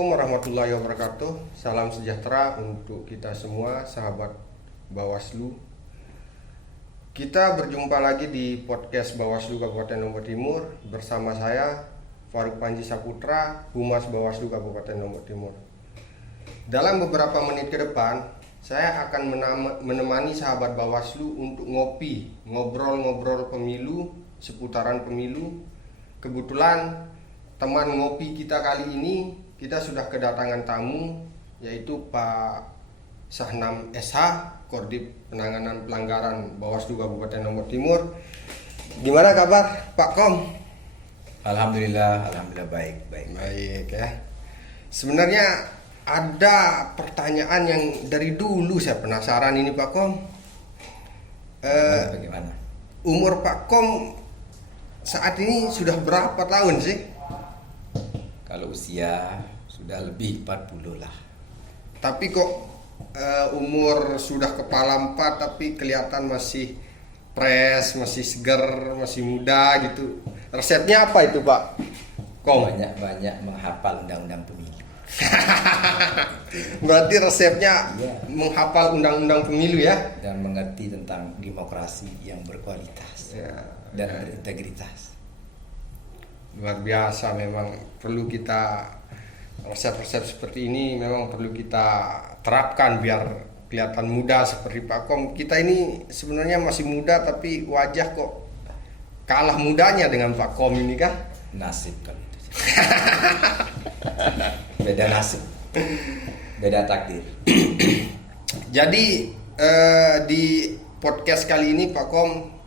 Assalamualaikum warahmatullahi wabarakatuh. Salam sejahtera untuk kita semua, sahabat Bawaslu. Kita berjumpa lagi di podcast Bawaslu Kabupaten Lombok Timur bersama saya Farouk Panji Saputra, Humas Bawaslu Kabupaten Lombok Timur. Dalam beberapa menit ke depan, saya akan menemani sahabat Bawaslu untuk ngobrol-ngobrol pemilu, seputaran pemilu. Kebetulan teman ngopi kita kali ini, kita sudah kedatangan tamu, yaitu Pak Sahnam SH, Korbit Penanganan Pelanggaran Bawaslu Kabupaten Lombok Timur. Gimana kabar Pak Kom? Alhamdulillah baik. Baik ya. Sebenarnya ada pertanyaan yang dari dulu saya penasaran ini Pak Kom. Bagaimana? Umur Pak Kom saat ini sudah berapa tahun sih? Kalau usia sudah lebih 40 lah. Tapi kok umur sudah kepala 4 tapi kelihatan masih fresh, masih segar, masih muda gitu. Resepnya apa itu Pak Kom? Banyak menghafal undang-undang pemilu. Berarti resepnya Iya. menghafal undang-undang pemilu ya? Dan mengerti tentang demokrasi yang berkualitas dan berintegritas. Luar biasa, memang perlu kita resep-resep seperti ini memang perlu kita terapkan biar kelihatan muda seperti Pak Kom. Kita ini sebenarnya masih muda tapi wajah kok kalah mudanya dengan Pak Kom ini kan? Nasib kalau itu. Beda nasib. Beda takdir. Jadi di podcast kali ini Pak Kom,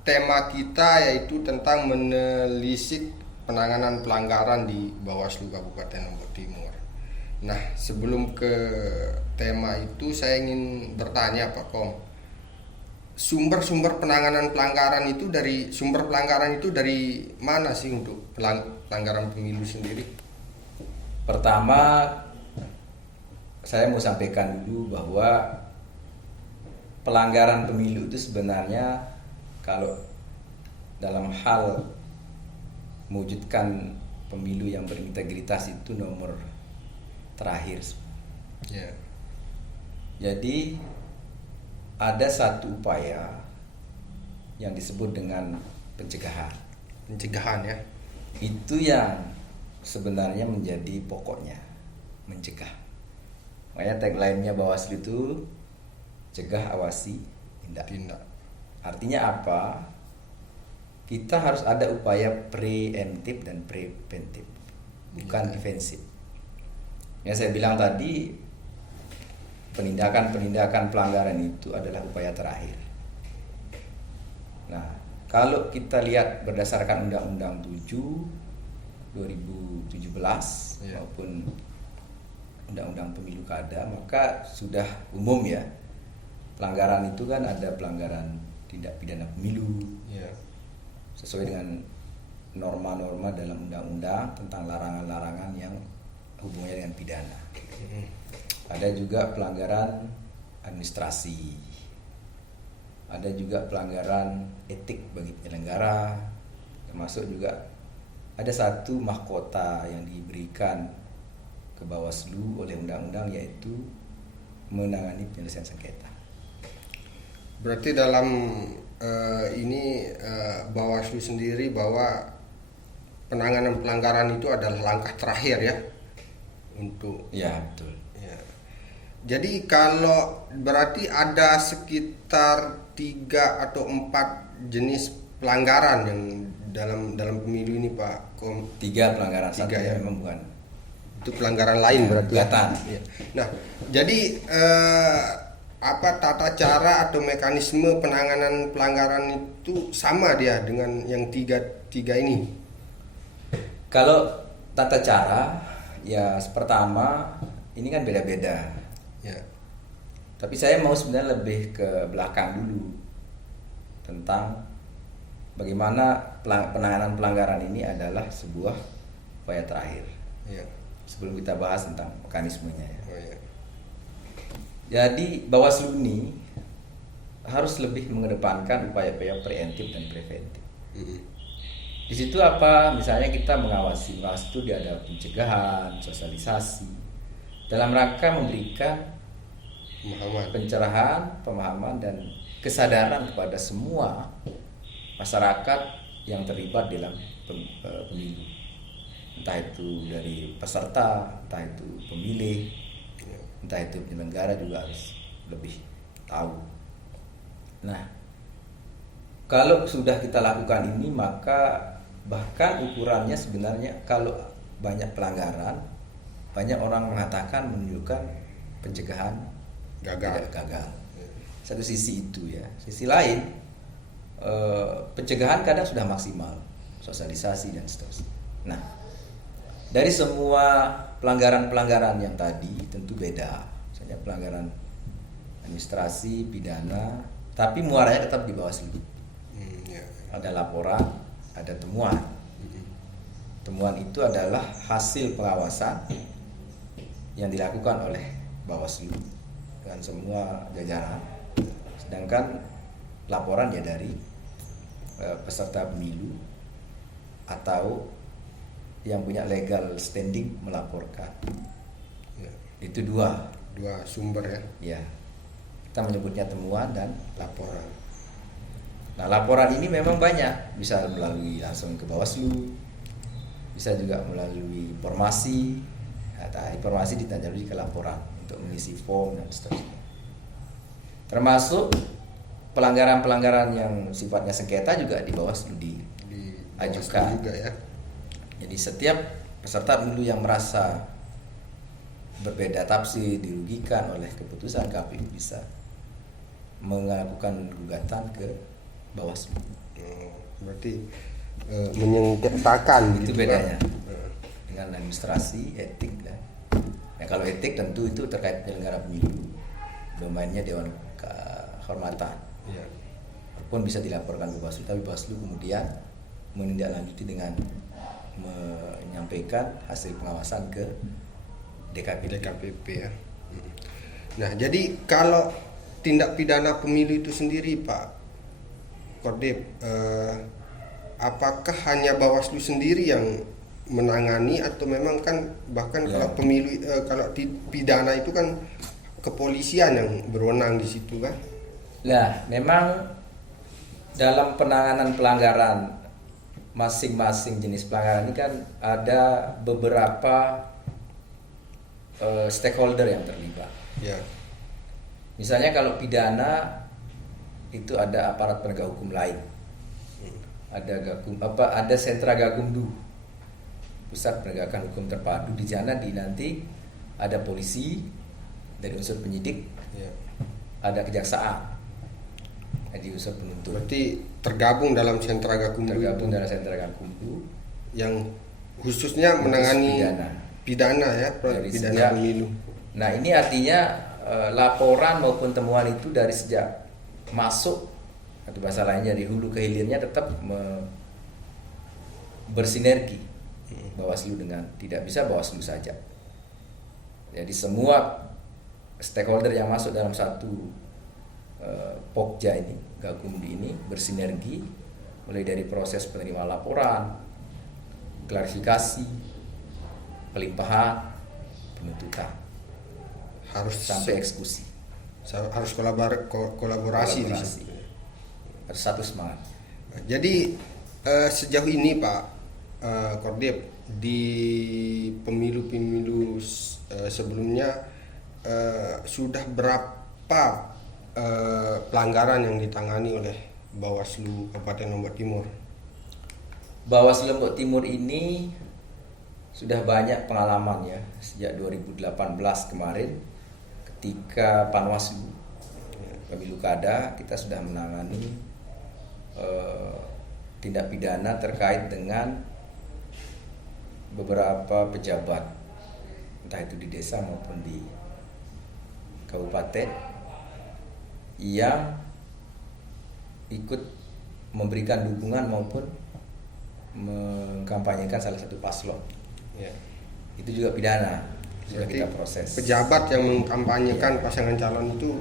tema kita yaitu tentang menelisik penanganan pelanggaran di Bawaslu Kabupaten Lombok Timur. Nah, sebelum ke tema itu saya ingin bertanya Pak Kom, sumber penanganan pelanggaran itu dari mana sih untuk pelanggaran pemilu sendiri? Pertama, saya mau sampaikan dulu bahwa pelanggaran pemilu itu sebenarnya kalau dalam hal mewujudkan pemilu yang berintegritas itu nomor terakhir. Yeah. Jadi ada satu upaya yang disebut dengan pencegahan. Pencegahan ya. Itu yang sebenarnya menjadi pokoknya, mencegah. Makanya tagline-nya Bawaslu itu cegah, awasi, tindak. Artinya apa? Kita harus ada upaya preemptif dan preventif, bukan defensif. Yang saya bilang tadi, penindakan pelanggaran itu adalah upaya terakhir. Nah, kalau kita lihat berdasarkan Undang-Undang 7 2017 maupun Undang-Undang Pemilu Kada, maka sudah umum ya. Pelanggaran itu kan ada pelanggaran tindak pidana pemilu, sesuai dengan norma-norma dalam undang-undang tentang larangan-larangan yang hubungannya dengan pidana. Ada juga pelanggaran administrasi, ada juga pelanggaran etik bagi penyelenggara, termasuk juga ada satu mahkota yang diberikan ke Bawaslu oleh undang-undang, yaitu menangani penyelesaian sengketa. Berarti dalam Bawaslu sendiri bahwa penanganan pelanggaran itu adalah langkah terakhir ya untuk. Ya, betul. Ya. Jadi kalau berarti ada sekitar 3 atau 4 jenis pelanggaran yang dalam pemilu ini Pak Kom. 3 pelanggaran, 3 satu ya. memang bukan. Itu pelanggaran lain berarti. Gugatan. Ya. Nah, jadi apa tata cara atau mekanisme penanganan pelanggaran itu sama dia dengan yang tiga ini? Kalau tata cara, ya pertama ini kan beda-beda. Ya. Tapi saya mau sebenarnya lebih ke belakang dulu tentang bagaimana penanganan pelanggaran ini adalah sebuah upaya terakhir. Ya. Sebelum kita bahas tentang mekanismenya ya. Oh, ya. Jadi Bawaslu ini harus lebih mengedepankan upaya-upaya preemptif dan preventif. Di situ apa? Misalnya kita mengawasi itu dia ada pencegahan, sosialisasi dalam rangka memberikan Pemahaman. pencerahan, pemahaman dan kesadaran kepada semua masyarakat yang terlibat dalam pemilu. Entah itu dari peserta, entah itu pemilih, entah itu penyelenggara juga harus lebih tahu. Nah, kalau sudah kita lakukan ini, maka bahkan ukurannya sebenarnya kalau banyak pelanggaran, banyak orang mengatakan menunjukkan pencegahan Gagal. tidak gagal. Satu sisi itu ya. Sisi lain, pencegahan kadang sudah maksimal, sosialisasi dan seterusnya. Nah, dari semua pelanggaran-pelanggaran yang tadi tentu beda. Misalnya pelanggaran administrasi, pidana, tapi muaranya tetap di Bawaslu. Ya. Ada laporan, ada temuan. Temuan itu adalah hasil pengawasan yang dilakukan oleh Bawaslu dengan semua jajaran. Sedangkan laporan ya dari peserta pemilu atau yang punya legal standing melaporkan. Ya. Itu dua Sumber ya. ya. Kita menyebutnya temuan dan laporan. Nah, laporan ini memang banyak, bisa melalui langsung ke Bawaslu, bisa juga melalui informasi. Nah, informasi ditindaklanjuti ke laporan untuk mengisi form dan seterusnya. Termasuk pelanggaran-pelanggaran yang sifatnya sengketa juga di Bawaslu diajukan. Juga ya. Jadi setiap peserta pemilu yang merasa berbeda tafsir, dirugikan oleh keputusan KPU bisa melakukan gugatan ke Bawaslu. Berarti menyengketakan Itu gitu bedanya kan? dengan administrasi, etik dan kalau etik tentu itu terkait penyelenggara pemilu, domainnya Dewan Kehormatan. Ya. Walaupun bisa dilaporkan ke Bawaslu, tapi Bawaslu kemudian menindaklanjuti dengan menyampaikan hasil pengawasan ke DKPP ya. Nah, jadi kalau tindak pidana pemilu itu sendiri, Pak Kordip, apakah hanya Bawaslu sendiri yang menangani atau memang kan bahkan Ya. kalau pemilu kalau pidana itu kan kepolisian yang berwenang di situ kan? Nah, memang dalam penanganan pelanggaran masing-masing jenis pelanggaran ini kan ada beberapa stakeholder yang terlibat. Ya. Misalnya kalau pidana itu ada aparat penegak hukum lain, ada sentra Gakumdu, pusat penegakan hukum terpadu. Di sana nanti ada polisi dari unsur penyidik, Ya. ada kejaksaan di unsur penuntut. Berarti tergabung dalam sentra Gakumdu Tergabung itu, dalam sentra Gakumdu yang khususnya menangani pidana ya, Dari pidana sejak- pemilu. Nah, ini artinya laporan maupun temuan itu dari sejak masuk atau bahasa lainnya dari hulu ke hilirnya tetap bersinergi Bawaslu dengan, tidak bisa Bawaslu saja. Jadi semua stakeholder yang masuk dalam satu Pokja ini, Gakumdu ini bersinergi mulai dari proses penerimaan laporan, klarifikasi, pelimpahan, penuntutan Harus sampai eksekusi. harus kolaborasi di situ. Harus satu semangat. Jadi sejauh ini Pak Kordip, di pemilu-pemilu sebelumnya sudah berapa pelanggaran yang ditangani oleh Bawaslu Kabupaten Lombok Timur? Bawaslu Lombok Timur ini sudah banyak pengalaman ya sejak 2018 kemarin ketika Panwaslu pemilu kada kita sudah menangani tindak pidana terkait dengan beberapa pejabat entah itu di desa maupun di kabupaten yang ikut memberikan dukungan maupun mengkampanyekan salah satu paslon. Ya. Itu juga pidana, sudah Berarti kita proses. pejabat yang mengkampanyekan Ya. pasangan calon itu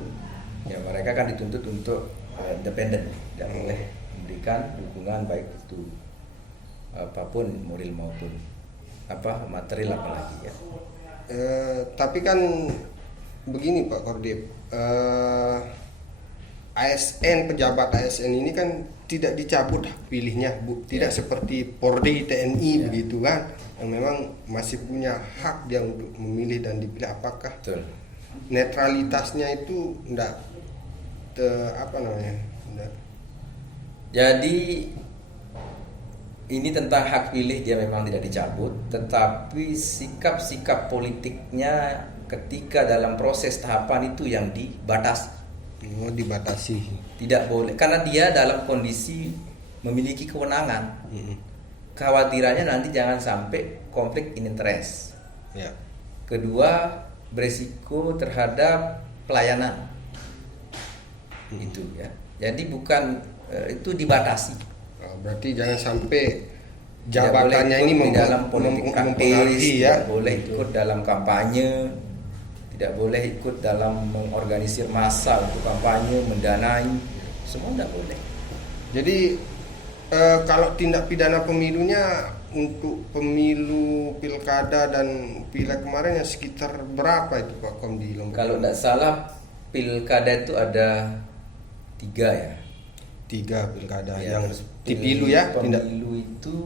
Ya, mereka kan dituntut untuk independen, tidak boleh memberikan dukungan baik itu apapun, moral maupun material apalagi ya. Tapi kan begini Pak Kordip, ASN, pejabat ASN ini kan tidak dicabut hak pilihnya, tidak seperti Polri, TNI begitu kan, yang memang masih punya hak dia untuk memilih dan dipilih. Apakah Betul. netralitasnya itu enggak Jadi ini tentang hak pilih dia memang tidak dicabut, tetapi sikap-sikap politiknya ketika dalam proses tahapan itu yang dibatasi. Tidak boleh, karena dia dalam kondisi memiliki kewenangan. Khawatirannya nanti jangan sampai konflik in interest. Ya. Kedua, beresiko terhadap pelayanan. Itu ya. Jadi bukan itu dibatasi. Berarti jangan sampai Tidak jabatannya boleh ini ikut di dalam politik praktis, ya. tidak boleh ikut dalam kampanye, tidak boleh ikut dalam mengorganisir massa untuk kampanye, mendanai, semua tidak boleh. Jadi kalau tindak pidana pemilunya untuk pemilu pilkada dan pileg kemarin ya sekitar berapa itu Pak Kom di Lombok? Kalau tidak salah pilkada itu ada 3 ya. 3 pilkada Ya, yang terus dipilu ya, tindak pemilu itu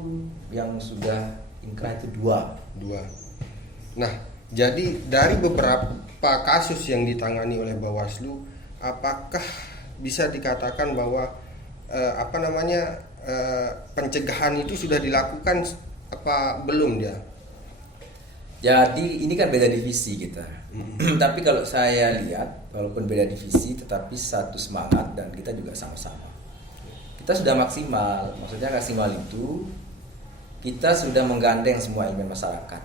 yang sudah inkrah itu 2. 2. Nah, jadi dari beberapa kasus yang ditangani oleh Bawaslu, apakah bisa dikatakan bahwa pencegahan itu sudah dilakukan apa belum dia? Jadi ini kan beda divisi kita. Tapi kalau saya lihat, walaupun beda divisi, tetapi satu semangat dan kita juga sama-sama. Kita sudah maksimal, maksudnya maksimal itu kita sudah menggandeng semua elemen masyarakat.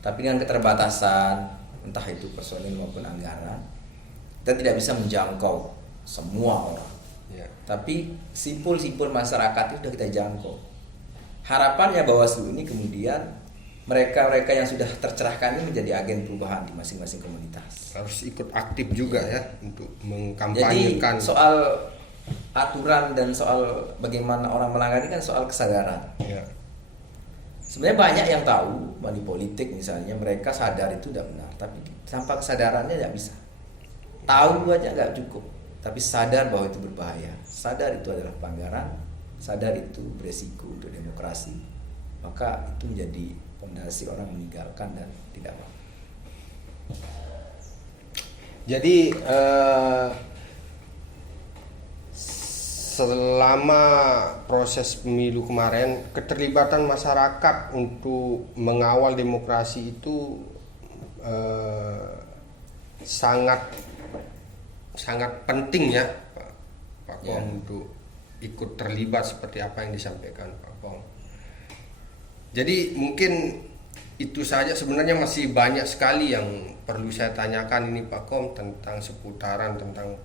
Tapi dengan keterbatasan, entah itu personil maupun anggaran, kita tidak bisa menjangkau semua orang. Ya. Tapi simpul-simpul masyarakat itu sudah kita jangkau. Harapannya Bawaslu ini kemudian mereka-mereka yang sudah tercerahkan ini menjadi agen perubahan di masing-masing komunitas. Harus ikut aktif juga ya untuk Jadi mengkampanyekan. soal aturan dan soal bagaimana orang melanggar ini kan soal kesadaran. Ya. Sebenarnya banyak yang tahu money politik misalnya, mereka sadar itu tidak benar, tapi tanpa kesadarannya tidak bisa. Tahu aja nggak cukup, tapi sadar bahwa itu berbahaya, sadar itu adalah pelanggaran, sadar itu beresiko untuk demokrasi, maka itu menjadi fondasi orang meninggalkan dan tidak mau. Jadi selama proses pemilu kemarin, keterlibatan masyarakat untuk mengawal demokrasi itu sangat penting ya Pak Kom, untuk ikut terlibat seperti apa yang disampaikan Pak Kom. Jadi mungkin itu saja, sebenarnya masih banyak sekali yang perlu saya tanyakan ini Pak Kom tentang seputaran tentang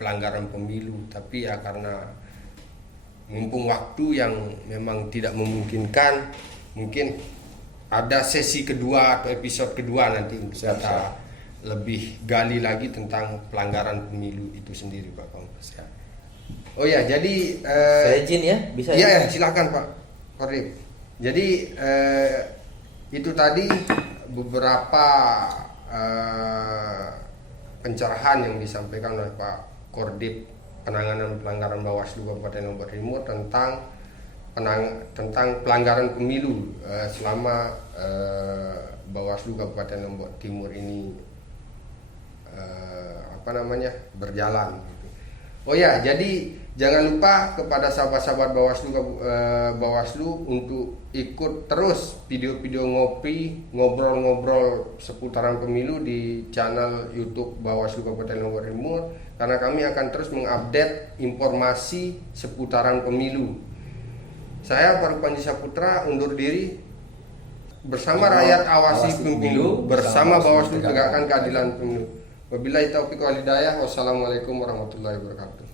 pelanggaran pemilu, tapi ya karena mumpung waktu yang memang tidak memungkinkan, mungkin ada sesi kedua atau episode kedua nanti untuk kita lebih gali lagi tentang pelanggaran pemilu itu sendiri Pak Kom. Oh ya, jadi Saya izin ya, bisa iya, silakan Pak Kordip. Jadi itu tadi beberapa pencerahan yang disampaikan oleh Pak Kordip penanganan pelanggaran Bawaslu Kabupaten Lombok Timur tentang pelanggaran pemilu selama Bawaslu Kabupaten Lombok Timur ini berjalan. Oh ya, jadi jangan lupa kepada sahabat-sahabat Bawaslu untuk ikut terus video-video ngobrol-ngobrol seputaran pemilu di channel YouTube Bawaslu Kabupaten Lombok Timur, karena kami akan terus mengupdate informasi seputaran pemilu. Saya Farouk Panji Saputra undur diri. Bersama rakyat awasi pemilu, bersama Bawaslu tegakkan keadilan pemilu. Wabillahi taufiq wal hidayah. Wassalamualaikum warahmatullahi wabarakatuh.